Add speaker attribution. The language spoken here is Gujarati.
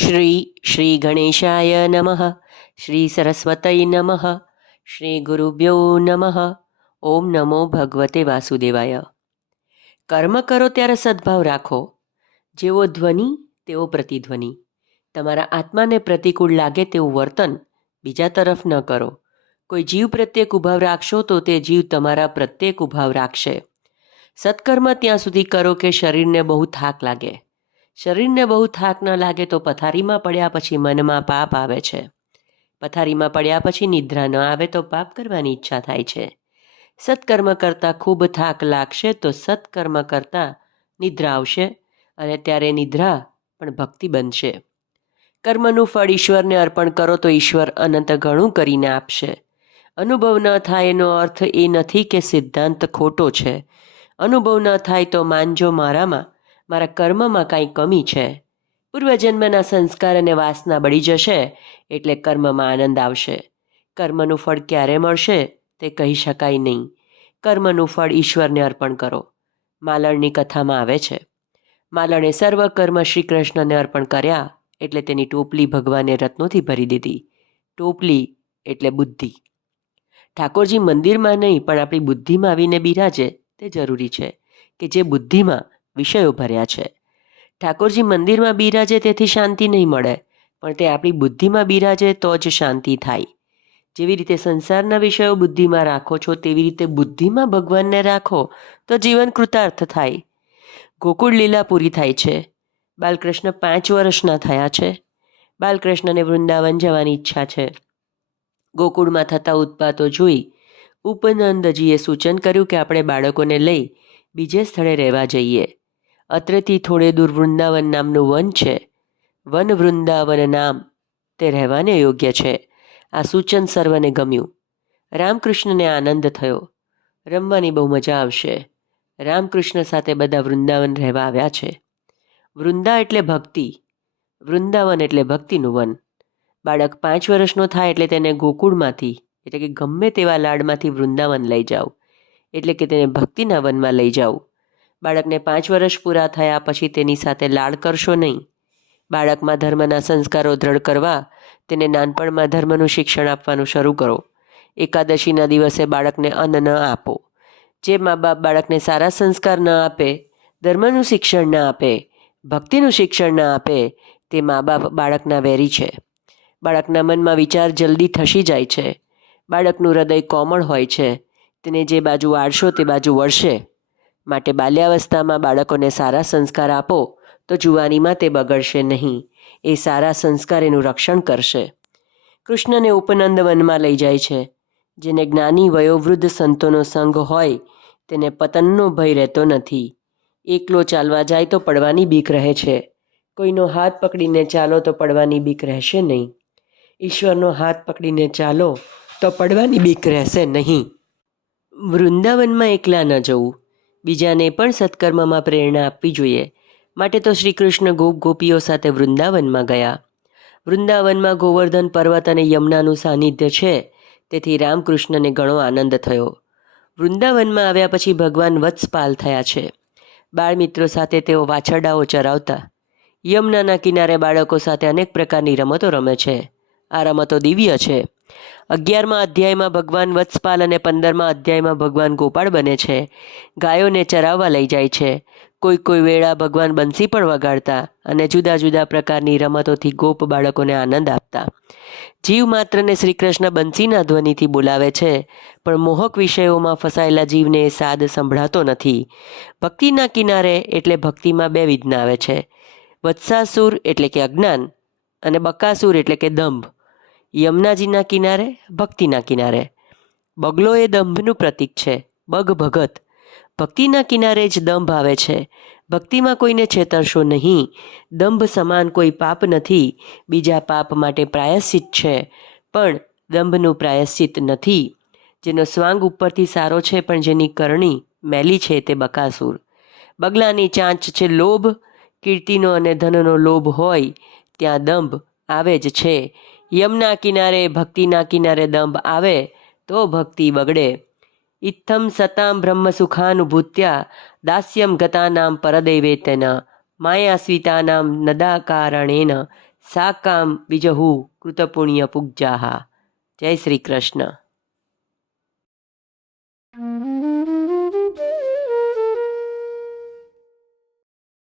Speaker 1: શ્રી શ્રી ગણેશાય નમઃ શ્રી સરસ્વતય નમઃ શ્રી ગુરુભ્યો નમઃ ઓમ નમો ભગવતે વાસુદેવાય કર્મ કરો ત્યારે સદ્ભાવ રાખો, જેવો ધ્વનિ તેવો પ્રતિધ્વનિ. તમારા આત્માને પ્રતિકૂળ લાગે તેવું વર્તન બીજા તરફ ન કરો. કોઈ જીવ પ્રત્યેક કુભાવ રાખશો તો તે જીવ તમારા પ્રત્યેક કુભાવ રાખશે. સત્કર્મ ત્યાં સુધી કરો કે શરીરને બહુ થાક લાગે. શરીરને બહુ થાક ન લાગે તો પથારીમાં પડ્યા પછી મનમાં પાપ આવે છે. પથારીમાં પડ્યા પછી નિદ્રા ન આવે તો પાપ કરવાની ઈચ્છા થાય છે. સત્કર્મ કરતાં ખૂબ થાક લાગશે તો સત્કર્મ કરતાં નિદ્રા આવશે અને ત્યારે નિદ્રા પણ ભક્તિ બનશે. કર્મનું ફળ ઈશ્વરને અર્પણ કરો તો ઈશ્વર અનંત ઘણું કરીને આપશે. અનુભવ ન થાય એનો અર્થ એ નથી કે સિદ્ધાંત ખોટો છે. અનુભવ ન થાય તો માનજો મારામાં મારા કર્મમાં કાંઈ કમી છે? પૂર્વજન્મના સંસ્કાર અને વાસના બળી જશે એટલે કર્મમાં આનંદ આવશે. કર્મનું ફળ ક્યારે મળશે તે કહી શકાય નહીં. કર્મનું ફળ ઈશ્વરને અર્પણ કરો. માલણની કથામાં આવે છે. માલણે સર્વ કર્મ શ્રી કૃષ્ણને અર્પણ કર્યા એટલે તેની ટોપલી ભગવાને રત્નોથી ભરી દીધી. ટોપલી એટલે બુદ્ધિ. ઠાકોરજી મંદિરમાં નહીં પણ આપણી બુદ્ધિમાં આવીને બિરાજે તે જરૂરી છે કે જે બુદ્ધિમાં વિષયો ભર્યા છે. ઠાકોરજી મંદિરમાં બિરાજે તેથી શાંતિ નહીં મળે, પણ તે આપણી બુદ્ધિમાં બિરાજે તો જ શાંતિ થાય. જેવી રીતે સંસારના વિષયો બુદ્ધિમાં રાખો છો, તેવી રીતે બુદ્ધિમાં ભગવાનને રાખો તો જીવન કૃતાર્થ થાય. ગોકુળ લીલા પૂરી થાય છે. બાલકૃષ્ણ પાંચ વર્ષના થયા છે. બાલકૃષ્ણને વૃંદાવન જવાની ઈચ્છા છે. ગોકુળમાં થતા ઉત્પાતો જોઈ ઉપનંદજીએ સૂચન કર્યું કે આપણે બાળકોને લઈ બીજે સ્થળે રહેવા જઈએ. અત્રેથી થોડે દૂર વૃંદાવન નામનું વન છે. વન વૃંદાવન નામ તે રહેવાને યોગ્ય છે. આ સૂચન સર્વને ગમ્યું. રામકૃષ્ણને આનંદ થયો. રમવાની બહુ મજા આવશે. રામકૃષ્ણ સાથે બધા વૃંદાવન રહેવા આવ્યા છે. વૃંદા એટલે ભક્તિ. વૃંદાવન એટલે ભક્તિનું વન. બાળક પાંચ વર્ષનો થાય એટલે તેને ગોકુળમાંથી, એટલે કે ગમે તેવા લાડમાંથી વૃંદાવન લઈ જાઓ. એટલે કે તેને ભક્તિના વનમાં લઈ જાઓ. બાળકને પાંચ વર્ષ પૂરા થયા પછી તેની સાથે લાડ કરશો નહીં. બાળકમાં ધર્મના સંસ્કારો દ્રઢ કરવા તેને નાનપણમાં ધર્મનું શિક્ષણ આપવાનું શરૂ કરો. એકાદશીના દિવસે બાળકને અન્ન ન આપો. જે મા બાપ બાળકને સારા સંસ્કાર ન આપે, ધર્મનું શિક્ષણ ન આપે, ભક્તિનું શિક્ષણ ન આપે, તે મા બાપ બાળકના વેરી છે. બાળકના મનમાં વિચાર જલ્દી થશી જાય છે. બાળકનું હૃદય કોમળ હોય છે. તેને જે બાજુ વાળશો તે બાજુ વળશે. માટે બાલ્યાવસ્થામાં બાળકોને સારા સંસ્કાર આપો, તો જુવાનીમાં તે બગડશે નહીં. એ સારા સંસ્કાર એનું રક્ષણ કરશે. કૃષ્ણને ઉપનંદ વનમાં લઈ જાય છે. જેને જ્ઞાની વયોવૃદ્ધ સંતોનો સંગ હોય, તેને પતનનો ભય રહેતો નથી. એકલો ચાલવા જાય તો પડવાની બીક રહે છે. કોઈનો હાથ પકડીને ચાલો તો પડવાની બીક રહેશે નહીં. ઈશ્વરનો હાથ પકડીને ચાલો તો પડવાની બીક રહેશે નહીં. વૃંદાવનમાં એકલા ન જવું. બીજાને પણ સત્કર્મમાં પ્રેરણા આપવી જોઈએ. માટે તો શ્રી કૃષ્ણ ગોપ ગોપીઓ સાથે વૃંદાવનમાં ગયા. વૃંદાવનમાં ગોવર્ધન પર્વત અને યમુનાનું સાનિધ્ય છે, તેથી રામકૃષ્ણને ઘણો આનંદ થયો. વૃંદાવનમાં આવ્યા પછી ભગવાન વત્સપાલ થયા છે. બાળમિત્રો સાથે તેઓ વાછરડાઓ ચરાવતા. યમુનાના કિનારે બાળકો સાથે અનેક પ્રકારની રમતો રમે છે. આ રમતો દિવ્ય છે. અગિયારમા અધ્યાયમાં ભગવાન વત્સપાલ અને પંદરમા અધ્યાયમાં ભગવાન ગોપાળ બને છે. ગાયોને ચરાવવા લઈ જાય છે. કોઈ કોઈ વેળા ભગવાન બંસી પણ વગાડતા અને જુદા જુદા પ્રકારની રમતોથી ગોપ બાળકોને આનંદ આપતા. જીવ માત્રને શ્રીકૃષ્ણ બંસીના ધ્વનિથી બોલાવે છે, પણ મોહક વિષયોમાં ફસાયેલા જીવને એ સાદ સંભળાતો નથી. ભક્તિના કિનારે એટલે ભક્તિમાં બે વિઘ્ન આવે છે. વત્સાસુર એટલે કે અજ્ઞાન અને બકાસુર એટલે કે દંભ. યમુનાજીના કિનારે, ભક્તિના કિનારે. બગલો એ દંભનું પ્રતીક છે, બગ ભગત. ભક્તિના કિનારે જ દંભ આવે છે. ભક્તિમાં કોઈને છેતરશો નહીં. દંભ સમાન કોઈ પાપ નથી. બીજા પાપ માટે પ્રાયશ્ચિત છે. પણ દંભનું પ્રાયશ્ચિત નથી. જેનો સ્વાંગ ઉપરથી સારો છે, પણ જેની કરણી મેલી છે તે બકાસુર. બગલાની ચાંચ છે લોભ. કીર્તિનો અને ધનનો લોભ હોય, ત્યાં દંભ આવે જ છે. યમના કિનારે, ભક્તિના કિનારે દંભ આવે તો ભક્તિ બગડે. ઇથમ સતામ બ્રહ્મસુખાનુભૂત્યા, દાસ્યમ ગતાનામ પરદૈવેતન, માયાસ્વિતાનામ નદા કારણેન સાકામ બીજહુ કૃતપુણ્ય પુગ્જાહા જય શ્રી કૃષ્ણ.